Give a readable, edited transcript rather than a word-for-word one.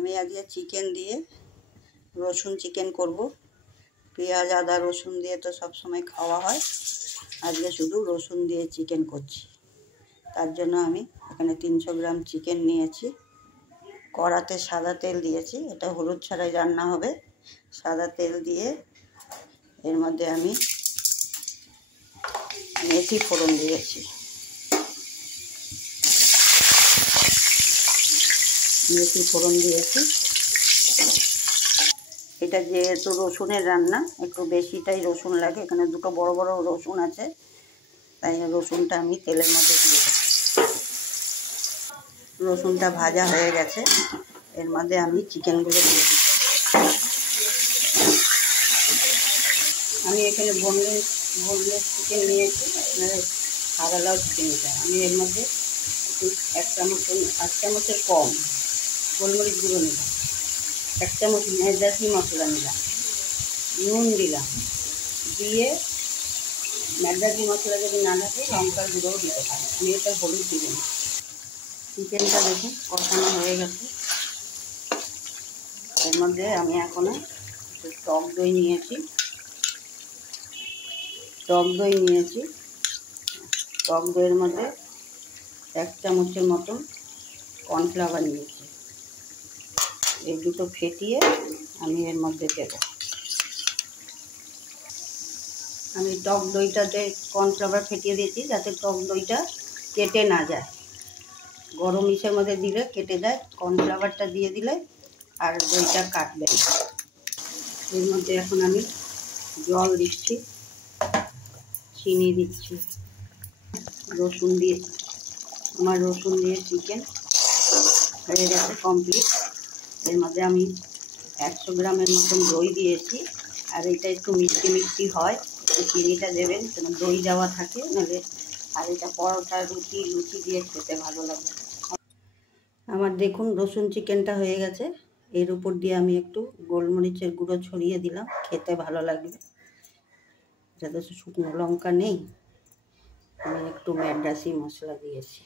আমি আজকে চিকেন দিয়ে রসুন চিকেন করব। পেঁয়াজ আদা রসুন দিয়ে তো সব সময় খাওয়া হয়, আজকে শুধু রসুন দিয়ে চিকেন করছি। তার জন্য আমি এখানে 300 গ্রাম চিকেন নিয়েছি। কড়াতে সাদা তেল দিয়েছি, এটা হলুদ ছাড়াই রান্না হবে। সাদা তেল দিয়ে এর মধ্যে আমি মেথি ফোড়ন দিয়েছি। মেথি ফোড়ন দিয়েছি। এটা যেহেতু রসুনের রান্না, একটু বেশিটাই রসুন লাগে। এখানে দুটো বড় বড় রসুন আছে, তাই রসুনটা আমি তেলের মধ্যে দিয়ে দেব। রসুনটা ভাজা হয়ে গেছে, এর মধ্যে আমি চিকেনগুলো দিয়ে দিচ্ছি। আমি এখানে বোনলেস চিকেন নিয়েছি, আপনার হারালাও চিকেন নিতে। আমি এর মধ্যে একটু 1 চামচের কম গোলমরিচ গুঁড়ো নিলাম, 1 চামচ মেদাসি মশলা নিলাম, নুন দিলাম। দিয়ে মেদাসি মশলা যদি না থাকে লঙ্কার গুঁড়োও দিতে পারে, আমি এটা হলুদ দিব না। চিকেনটা দেখুন কষানো হয়ে গেছে। এর মধ্যে আমি এখনো টক দই নিয়েছি। টক দইয়ের মধ্যে 1 চামচের মতন কর্নফ্লাওয়ার নিয়েছি। এই দুটো ফেটিয়ে আমি এর মধ্যে দেব। আমি টক দইটাতে কর্নফ্লাওয়ার ফেটিয়ে দিয়েছি যাতে টক দইটা কেটে না যায়। গরম ইসের মধ্যে দিলে কেটে যায়, কর্নফ্লাওয়ারটা দিয়ে দিলে আর দইটা কাটবে না। এর মধ্যে এখন আমি জল দিচ্ছি, চিনি দিচ্ছি, রসুন দিয়ে আমার রসুন দিয়ে চিকেন হয়ে গেছে কমপ্লিট। এর মধ্যে আমি 100 গ্রামের মতন দই দিয়েছি। আর এটা একটু মিষ্টি মিষ্টি হয়, একটু চিনিটা দেবেন, কেন দই দেওয়া থাকে, নাহলে আর এটা পরোটা লুচি দিয়ে খেতে ভালো লাগে। আমার দেখুন রসুন চিকেনটা হয়ে গেছে। এর উপর দিয়ে আমি একটু গোলমরিচের গুঁড়ো ছড়িয়ে দিলাম, খেতে ভালো লাগবে। যাতে শুকনো লঙ্কা নেই, আমি একটু মেদাসি মশলা দিয়েছি।